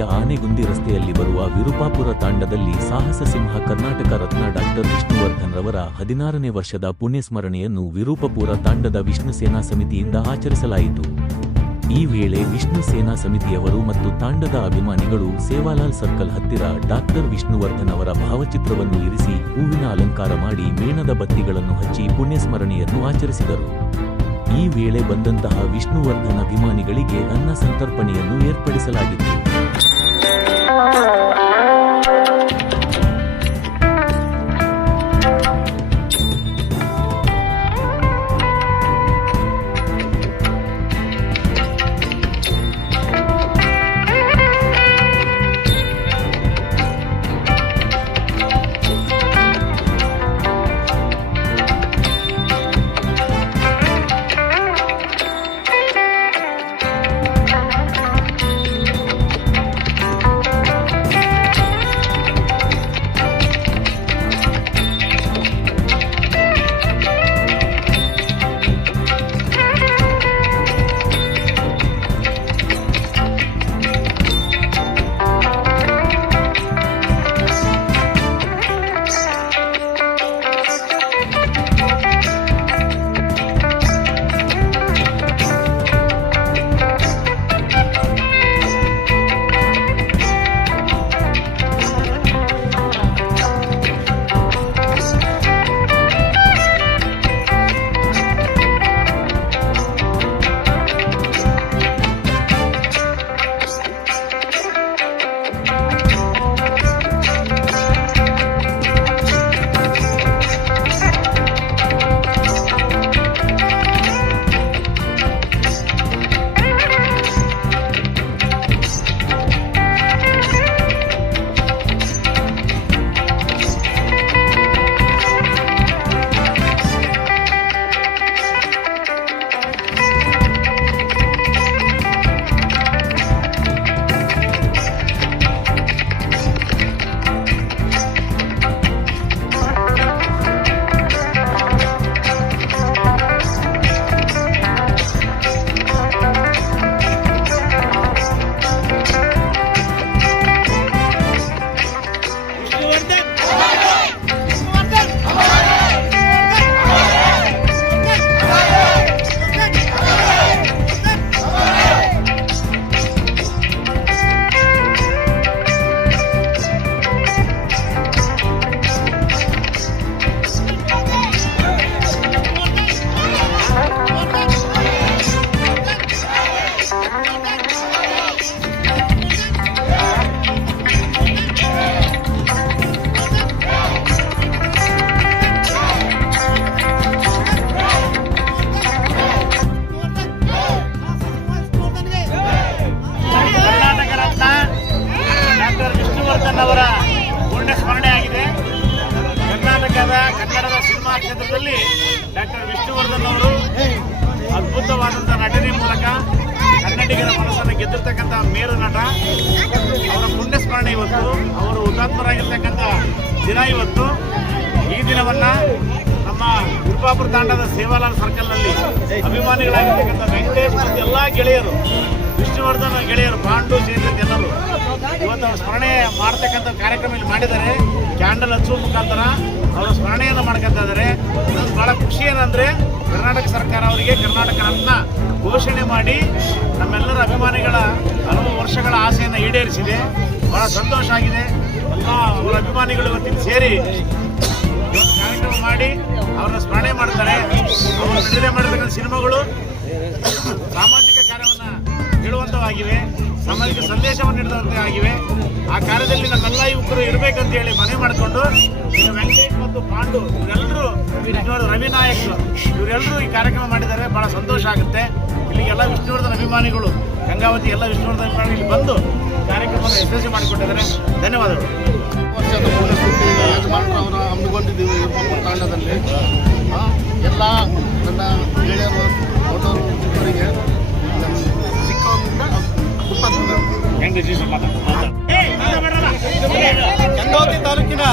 ಬೆಳಗಾವಿಯ ಆನೆಗುಂದಿ ರಸ್ತೆಯಲ್ಲಿ ಬರುವ ವಿರುಪಾಪುರ ತಾಂಡದಲ್ಲಿ ಸಾಹಸ ಸಿಂಹ ಕರ್ನಾಟಕ ರತ್ನ ಡಾಕ್ಟರ್ ವಿಷ್ಣುವರ್ಧನ್ ರವರ 16ನೇ ವರ್ಷದ ಪುಣ್ಯಸ್ಮರಣೆಯನ್ನು ವಿರುಪಾಪುರ ತಾಂಡದ ವಿಷ್ಣು ಸೇನಾ ಸಮಿತಿಯಿಂದ ಆಚರಿಸಲಾಯಿತು. ಈ ವೇಳೆ ವಿಷ್ಣು ಸೇನಾ ಸಮಿತಿಯವರು ಮತ್ತು ತಾಂಡದ ಅಭಿಮಾನಿಗಳು ಸೇವಾಲಾಲ್ ಸರ್ಕಲ್ ಹತ್ತಿರ ಡಾಕ್ಟರ್ ವಿಷ್ಣುವರ್ಧನ್ ಅವರ ಭಾವಚಿತ್ರವನ್ನು ಇರಿಸಿ ಹೂವಿನ ಅಲಂಕಾರ ಮಾಡಿ ಮೇಣದ ಬತ್ತಿಗಳನ್ನು ಹಚ್ಚಿ ಪುಣ್ಯಸ್ಮರಣೆಯನ್ನು ಆಚರಿಸಿದರು. ಈ ವೇಳೆ ಬಂದಂತಹ ವಿಷ್ಣುವರ್ಧನ್ ಅಭಿಮಾನಿಗಳಿಗೆ ಅನ್ನ ಸಂತರ್ಪಣೆಯನ್ನು ಏರ್ಪಡಿಸಲಾಗಿತ್ತು. ಅವರ ಪುಣ್ಯ ಸ್ಮರಣೆ ಆಗಿದೆ. ಕನ್ನಡದ ಸಿನಿಮಾ ಕ್ಷೇತ್ರದಲ್ಲಿ ಡಾಕ್ಟರ್ ವಿಷ್ಣುವರ್ಧನ್ ಅವರು ಅದ್ಭುತವಾದಂಥ ನಟನೆ ಮೂಲಕ ಕನ್ನಡಿಗರ ಮನಸ್ಸನ್ನು ಗೆದ್ದಿರ್ತಕ್ಕಂಥ ಮೇರು ನಟ. ಅವರ ಪುಣ್ಯ ಸ್ಮರಣೆ ಇವತ್ತು, ಅವರು ಹುತಾತ್ಮರಾಗಿರ್ತಕ್ಕಂಥ ದಿನ ಇವತ್ತು. ಈ ದಿನವನ್ನು ನಮ್ಮ ವಿರುಪಾಪುರ ತಾಂಡದ ಸೇವಾಲಾಲ್ ಸರ್ಕಲ್ನಲ್ಲಿ ಅಭಿಮಾನಿಗಳಾಗಿರ್ತಕ್ಕಂಥ ವೆಂಕಟೇಶ್ ಮತ್ತು ಎಲ್ಲ ಗೆಳೆಯರು, ವಿಷ್ಣುವರ್ಧನ್ ಗೆಳೆಯರು, ಪಾಂಡು ಸೇರಿದಂತೆ ಎಲ್ಲರೂ ಇವತ್ತು ಅವ್ರ ಸ್ಮರಣೆ ಮಾಡ್ತಕ್ಕಂಥ ಕಾರ್ಯಕ್ರಮ ಇಲ್ಲಿ ಮಾಡಿದ್ದಾರೆ. ಕ್ಯಾಂಡಲ್ ಹಚ್ಚುವ ಮುಖಾಂತರ ಅವರ ಸ್ಮರಣೆಯನ್ನು ಮಾಡ್ಕೊತಾ ಇದ್ದಾರೆ. ಭಾಳ ಖುಷಿ ಏನಂದರೆ ಕರ್ನಾಟಕ ಸರ್ಕಾರ ಅವರಿಗೆ ಕರ್ನಾಟಕ ರತ್ನ ಘೋಷಣೆ ಮಾಡಿ ನಮ್ಮೆಲ್ಲರ ಅಭಿಮಾನಿಗಳ ಹಲವು ವರ್ಷಗಳ ಆಸೆಯನ್ನು ಈಡೇರಿಸಿದೆ. ಭಾಳ ಸಂತೋಷ ಆಗಿದೆ. ಎಲ್ಲ ಅವರ ಅಭಿಮಾನಿಗಳು ಇವತ್ತಿನ ಸೇರಿ ಇವತ್ತು ಕಾರ್ಯಕ್ರಮ ಮಾಡಿ ಅವರನ್ನ ಸ್ಮರಣೆ ಮಾಡ್ತಾರೆ. ಅವರು ಬಿಡುಗಡೆ ಮಾಡಿರ್ತಕ್ಕಂಥ ಸಿನಿಮಾಗಳು ಸಾಮಾಜಿಕ ಕಾರ್ಯವನ್ನು ಹೇಳುವಂಥವಾಗಿವೆ, ಸಾಮಾಜಿಕ ಸಂದೇಶವನ್ನು ನೀಡುವಂತಾಗಿವೆ. ಆ ಕಾರ್ಯದಲ್ಲಿ ನಮ್ಮೆಲ್ಲ ಯುವಕರು ಇರಬೇಕಂತೇಳಿ ಮನೆ ಮಾಡಿಕೊಂಡು ವೆಂಕಟೇಶ್ ಮತ್ತು ಪಾಂಡು ಇವರೆಲ್ಲರೂ, ರವಿನಾಯಕ್ ಇವರೆಲ್ಲರೂ ಈ ಕಾರ್ಯಕ್ರಮ ಮಾಡಿದ್ದಾರೆ. ಭಾಳ ಸಂತೋಷ ಆಗುತ್ತೆ. ಇಲ್ಲಿಗೆಲ್ಲ ವಿಷ್ಣುವರ್ಧನ್ ಅಭಿಮಾನಿಗಳು, ಗಂಗಾವತಿ ಎಲ್ಲ ವಿಷ್ಣುವರ್ಧನ್ ಅಭಿಮಾನಿಗಳು ಇಲ್ಲಿ ಬಂದು ಕಾರ್ಯಕ್ರಮವನ್ನು ಯಶಸ್ವಿ ಮಾಡಿಕೊಟ್ಟಿದ್ದಾರೆ. ಧನ್ಯವಾದಗಳು. ವರ್ಷದ ಪುಣ್ಯಸ್ಮೃತಿ ಯಜಮಾನರವರ ಹಮ್ಮಿಕೊಂಡಿದ್ದೀವಿ ವಿರುಪಾಪುರ ತಾಂಡದಲ್ಲಿ. ಎಲ್ಲ ನನ್ನ ಗೆಳೆಯರು ಅವರಿಗೆ ಚಿಕ್ಕವರಿಂದ ಗಂಗಾವತಿ ತಾಲೂಕಿನ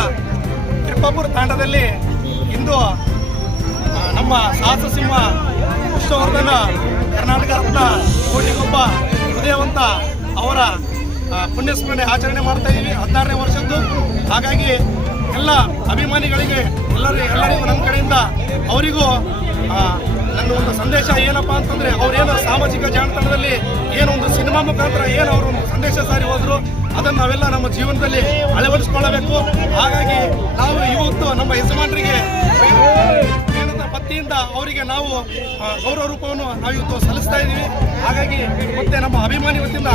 ವಿರುಪಾಪುರ ತಾಂಡದಲ್ಲಿ ಇಂದು ನಮ್ಮ ಸಾಹಸ ಸಿಂಹ ವಿಷ್ಣುವರ್ಧನ ಕರ್ನಾಟಕ ರತ್ನ ಕೋಟಿಗೊಬ್ಬ ಹೃದಯವಂತ ಅವರ ಪುಣ್ಯಸ್ಮರಣೆ ಆಚರಣೆ ಮಾಡ್ತಾ ಇದ್ದೀವಿ 16ನೇ ವರ್ಷದ್ದು. ಹಾಗಾಗಿ ಎಲ್ಲ ಅಭಿಮಾನಿಗಳಿಗೆ ಎಲ್ಲರಿಗೂ ನಮ್ಮ ಕಡೆಯಿಂದ ಅವರಿಗೂ ನನ್ನ ಒಂದು ಸಂದೇಶ ಏನಪ್ಪ ಅಂತಂದರೆ ಅವರೇನು ಸಾಮಾಜಿಕ ಜಾಲತಾಣದಲ್ಲಿ ಏನೋ ಒಂದು ಸಿನಿಮಾ ಮುಖಾಂತರ ಏನು ಅವರು ಒಂದು ಸಂದೇಶ ಸಾರಿ ಹೋದ್ರು ಅದನ್ನು ನಾವೆಲ್ಲ ನಮ್ಮ ಜೀವನದಲ್ಲಿ ಅಳವಡಿಸ್ಕೊಳ್ಳಬೇಕು. ಹಾಗಾಗಿ ನಾವು ಇವತ್ತು ನಮ್ಮ ಯಜಮಾನರಿಗೆ ಪತ್ತಿಯಿಂದ ಅವರಿಗೆ ನಾವು ಗೌರವ ರೂಪವನ್ನು ನಾವು ಇವತ್ತು ಸಲ್ಲಿಸ್ತಾ ಇದ್ದೀವಿ. ಹಾಗಾಗಿ ಮತ್ತೆ ನಮ್ಮ ಅಭಿಮಾನಿ ವತಿಯಿಂದ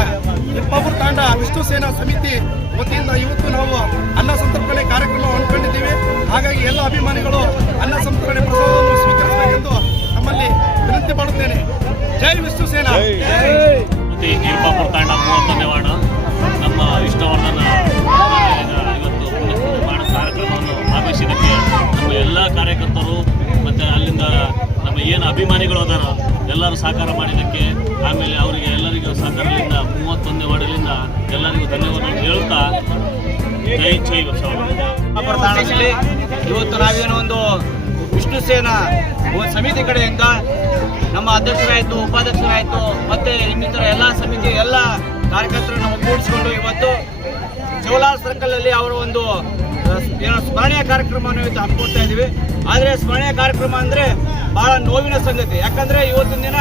ತಿಪ್ಪಾಪುರ ತಾಂಡ ವಿಷ್ಣು ಸೇನಾ ಸಮಿತಿ ವತಿಯಿಂದ ಇವತ್ತು ನಾವು ಅನ್ನ ಸಂತರ್ಪಣೆ ಕಾರ್ಯಕ್ರಮ ಹಮ್ಮಿಕೊಂಡಿದ್ದೀವಿ. ಹಾಗಾಗಿ ಎಲ್ಲ ಅಭಿಮಾನಿಗಳು ಅನ್ನ ಸಂತರ್ಪಣೆ ಪ್ರಸಾದವನ್ನು ಸ್ವೀಕರಿಸಬೇಕೆಂದು ನಮ್ಮಲ್ಲಿ ವಿನಂತಿ ಮಾಡುತ್ತೇನೆ. ಜೈ ವಿಷ್ಣು ಸೇನಾ. ಮತ್ತು ಈ ತಿಪ್ಪಾಪುರ ತಾಂಡ 31ನೇ ವಾರ್ಡ್ ನಮ್ಮ ವಿಷ್ಣುವರ್ಧನ ಇವತ್ತು ಮಾಡೋ ಕಾರ್ಯಕ್ರಮವನ್ನು ಆಗಮಿಸಿದ್ದಕ್ಕೆ ನಮ್ಮ ಎಲ್ಲ ಕಾರ್ಯಕರ್ತರು ಮತ್ತು ಅಲ್ಲಿಂದ ನಮ್ಮ ಏನು ಅಭಿಮಾನಿಗಳು ಅದಾರ ಎಲ್ಲರೂ ಸಹಕಾರ ಮಾಡಿದ್ದಕ್ಕೆ, ಆಮೇಲೆ ಅವರಿಗೆ ಎಲ್ಲರಿಗೂ ಸಹಕಾರದಿಂದ 31ನೇ ವಾರ್ಡಲ್ಲಿಂದ ಎಲ್ಲರಿಗೂ ಧನ್ಯವಾದಗಳನ್ನು ಹೇಳ್ತಾ ಜೈ ಜೈ ತಿಪ್ಪಾಪುರ ತಾಂಡದಲ್ಲಿ ಇವತ್ತು ನಾವೇನೋ ಒಂದು ವಿಷ್ಣು ಸೇನಾ ಸಮಿತಿ ಕಡೆಯಿಂದ ನಮ್ಮ ಅಧ್ಯಕ್ಷರಾಯಿತು, ಉಪಾಧ್ಯಕ್ಷರಾಯಿತು ಮತ್ತು ಇನ್ನಿತರ ಎಲ್ಲ ಸಮಿತಿ ಎಲ್ಲ ಕಾರ್ಯಕರ್ತರನ್ನು ಒಗ್ಗೂಡಿಸಿಕೊಂಡು ಇವತ್ತು ಜವಹರ್ಲಾಲ್ ಸರ್ಕಲಲ್ಲಿ ಅವರ ಒಂದು ಏನೋ ಸ್ಮರಣೀಯ ಕಾರ್ಯಕ್ರಮವನ್ನು ಇವತ್ತು ಹಮ್ಮಿಕೊಳ್ತಾ ಇದ್ದೀವಿ. ಆದರೆ ಸ್ಮರಣೀಯ ಕಾರ್ಯಕ್ರಮ ಅಂದರೆ ಭಾಳ ನೋವಿನ ಸಂಗತಿ. ಯಾಕಂದರೆ ಇವತ್ತಿನ ದಿನ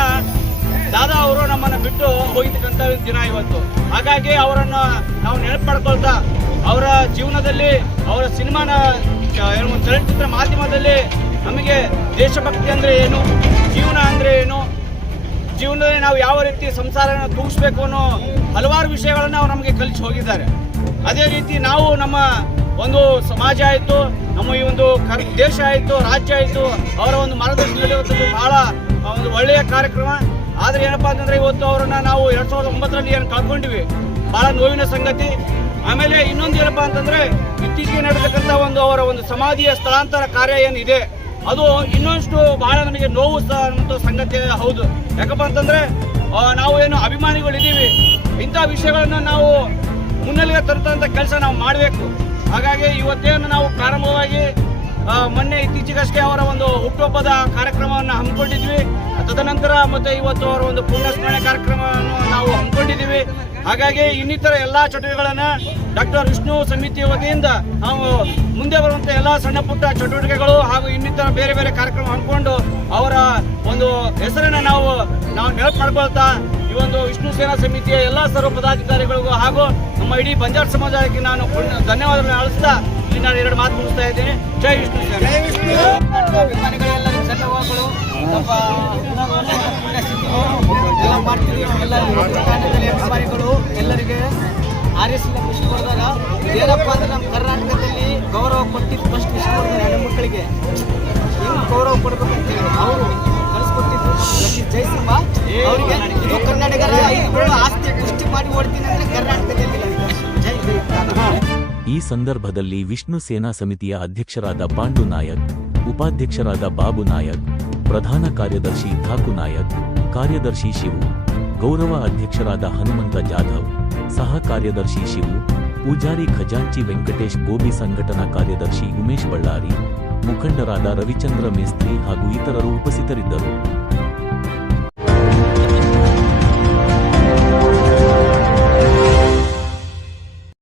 ದಾದಾ ಅವರು ನಮ್ಮನ್ನು ಬಿಟ್ಟು ಹೋಗಿರ್ತಕ್ಕಂಥ ದಿನ ಇವತ್ತು. ಹಾಗಾಗಿ ಅವರನ್ನು ನಾವು ನೆನಪು ಮಾಡ್ಕೊಳ್ತಾ ಅವರ ಜೀವನದಲ್ಲಿ ಅವರ ಸಿನಿಮಾನ ಏನು ಚಲನಚಿತ್ರ ಮಾಧ್ಯಮದಲ್ಲಿ ನಮಗೆ ದೇಶಭಕ್ತಿ ಅಂದರೆ ಏನು, ಜೀವನ ಅಂದರೆ ಏನು, ಜೀವನದಲ್ಲಿ ನಾವು ಯಾವ ರೀತಿ ಸಂಸಾರನ ತೂಗಿಸ್ಬೇಕು ಅನ್ನೋ ಹಲವಾರು ವಿಷಯಗಳನ್ನು ಅವ್ರು ನಮಗೆ ಕಲಿಸಿ ಹೋಗಿದ್ದಾರೆ. ಅದೇ ರೀತಿ ನಾವು ನಮ್ಮ ಒಂದು ಸಮಾಜ ಆಯಿತು, ನಮ್ಮ ಈ ಒಂದು ದೇಶ ಆಯಿತು, ರಾಜ್ಯ ಆಯಿತು, ಅವರ ಒಂದು ಮಾರ್ಗದರ್ಶನದಲ್ಲಿ ಇವತ್ತು ಬಹಳ ಒಂದು ಒಳ್ಳೆಯ ಕಾರ್ಯಕ್ರಮ. ಆದರೆ ಏನಪ್ಪ ಅಂತಂದರೆ ಇವತ್ತು ಅವರನ್ನು ನಾವು 2009ರಲ್ಲಿ ಏನು ಕಳ್ಕೊಂಡಿವಿ, ಭಾಳ ನೋವಿನ ಸಂಗತಿ. ಆಮೇಲೆ ಇನ್ನೊಂದು ಏನಪ್ಪ ಅಂತಂದರೆ ಇತ್ತೀಚೆಗೆ ನಡೆತಕ್ಕಂಥ ಒಂದು ಅವರ ಒಂದು ಸಮಾಧಿಯ ಸ್ಥಳಾಂತರ ಕಾರ್ಯ ಏನಿದೆ ಅದು ಇನ್ನೊಂಷ್ಟು ಬಹಳ ನಮಗೆ ನೋವು ಅನ್ನೋ ಸಂಗತಿ ಹೌದು. ಯಾಕಪ್ಪ ಅಂತಂದರೆ ನಾವು ಏನು ಅಭಿಮಾನಿಗಳಿದ್ದೀವಿ, ಇಂಥ ವಿಷಯಗಳನ್ನು ನಾವು ಮುನ್ನೆಲೆಗೆ ತರುವಂಥ ಕೆಲಸ ನಾವು ಮಾಡಬೇಕು. ಹಾಗಾಗಿ ಇವತ್ತೇನು ನಾವು ಪ್ರಾರಂಭವಾಗಿ ಮೊನ್ನೆ ಇತ್ತೀಚೆಗಷ್ಟೇ ಅವರ ಒಂದು ಹುಟ್ಟುಹಬ್ಬದ ಕಾರ್ಯಕ್ರಮವನ್ನು ಹಮ್ಮಿಕೊಂಡಿದ್ವಿ. ತದನಂತರ ಮತ್ತು ಇವತ್ತು ಅವರ ಒಂದು ಪುಣ್ಯಸ್ಮರಣೆ ಕಾರ್ಯಕ್ರಮವನ್ನು ನಾವು ಹಮ್ಮಿಕೊಂಡಿದ್ದೀವಿ. ಹಾಗಾಗಿ ಇನ್ನಿತರ ಎಲ್ಲ ಚಟುವಟಿಕೆಗಳನ್ನು ಡಾಕ್ಟರ್ ವಿಷ್ಣು ಸಮಿತಿ ವತಿಯಿಂದ ನಾವು ಮುಂದೆ ಬರುವಂಥ ಎಲ್ಲ ಸಣ್ಣ ಪುಟ್ಟ ಚಟುವಟಿಕೆಗಳು ಹಾಗೂ ಇನ್ನಿತರ ಬೇರೆ ಬೇರೆ ಕಾರ್ಯಕ್ರಮ ಹಮ್ಮಿಕೊಂಡು ಅವರ ಒಂದು ಹೆಸರನ್ನು ನಾವು ನೆನಪು ಮಾಡ್ಕೊಳ್ತಾ ಈ ಒಂದು ವಿಷ್ಣು ಸೇನಾ ಸಮಿತಿಯ ಎಲ್ಲ ಸರ್ವ ಪದಾಧಿಕಾರಿಗಳಿಗೂ ಹಾಗೂ ನಮ್ಮ ಇಡೀ ಬಂಜಾರ ಸಮಾಜಕ್ಕೆ ನಾನು ಧನ್ಯವಾದಗಳನ್ನು ಅಳಿಸ್ತಾ ಇಲ್ಲಿ ನಾನು 2 ಮಾತು ಮುಗಿಸ್ತಾ ಇದ್ದೀನಿ. ಜೈ ವಿಷ್ಣು ಸೇನಾ. ಅಭಿಮಾನಿಗಳೆಲ್ಲರಿಗೂ ಧನ್ಯವಾದಗಳು. ಎಲ್ಲ ಮಾಡ್ತೀವಿ ಅಭಿಮಾನಿಗಳು ಎಲ್ಲರಿಗೆ ಆರ್ಎಸ್ನ ವಿಷ್ಣುವರ್ಧನ ಏನಪ್ಪ ಅಂದ್ರೆ ನಮ್ಮ ಕರ್ನಾಟಕದಲ್ಲಿ ಗೌರವ ಕೊಟ್ಟಿದ್ದು ಫಸ್ಟ್ ವಿಷ್ಣುವರ್ಧನ ಹೆಣ್ಮಕ್ಳಿಗೆ ಹೆಂಗೆ ಗೌರವ ಕೊಡ್ಬೇಕಂತೇಳಿ ಅವರು ಕಳಿಸ್ಕೊಟ್ಟಿದ್ದು ಜಯಸಿಂಹ ಅವರಿಗೆ. ಇದು ಕನ್ನಡಿಗರ 5 ಆಸ್ತಿ ಪುಷ್ಟಿ ಮಾಡಿ ಓಡ್ತೀನಿ ಅಂದ್ರೆ ಕರ್ನಾಟಕದಲ್ಲಿ ಜೈ ಜೈ. ಈ ಸಂದರ್ಭದಲ್ಲಿ ವಿಷ್ಣು ಸೇನಾ ಸಮಿತಿಯ ಅಧ್ಯಕ್ಷರಾದ ಪಾಂಡು ನಾಯಕ್, ಉಪಾಧ್ಯಕ್ಷರಾದ ಬಾಬು ನಾಯಕ್, ಪ್ರಧಾನ ಕಾರ್ಯದರ್ಶಿ ಠಾಕು ನಾಯಕ್, ಕಾರ್ಯದರ್ಶಿ ಶಿವು, ಗೌರವ ಅಧ್ಯಕ್ಷರಾದ ಹನುಮಂತ ಜಾಧವ್, ಸಹ ಕಾರ್ಯದರ್ಶಿ ಶಿವು, ಪೂಜಾರಿ ಖಜಾಂಚಿ ವೆಂಕಟೇಶ್ ಗೋಬಿ, ಸಂಘಟನಾ ಕಾರ್ಯದರ್ಶಿ ಉಮೇಶ್ ಬಳ್ಳಾರಿ, ಮುಖಂಡರಾದ ರವಿಚಂದ್ರ ಮೇಸ್ತ್ರಿ ಹಾಗೂ ಇತರರು ಉಪಸ್ಥಿತರಿದ್ದರು.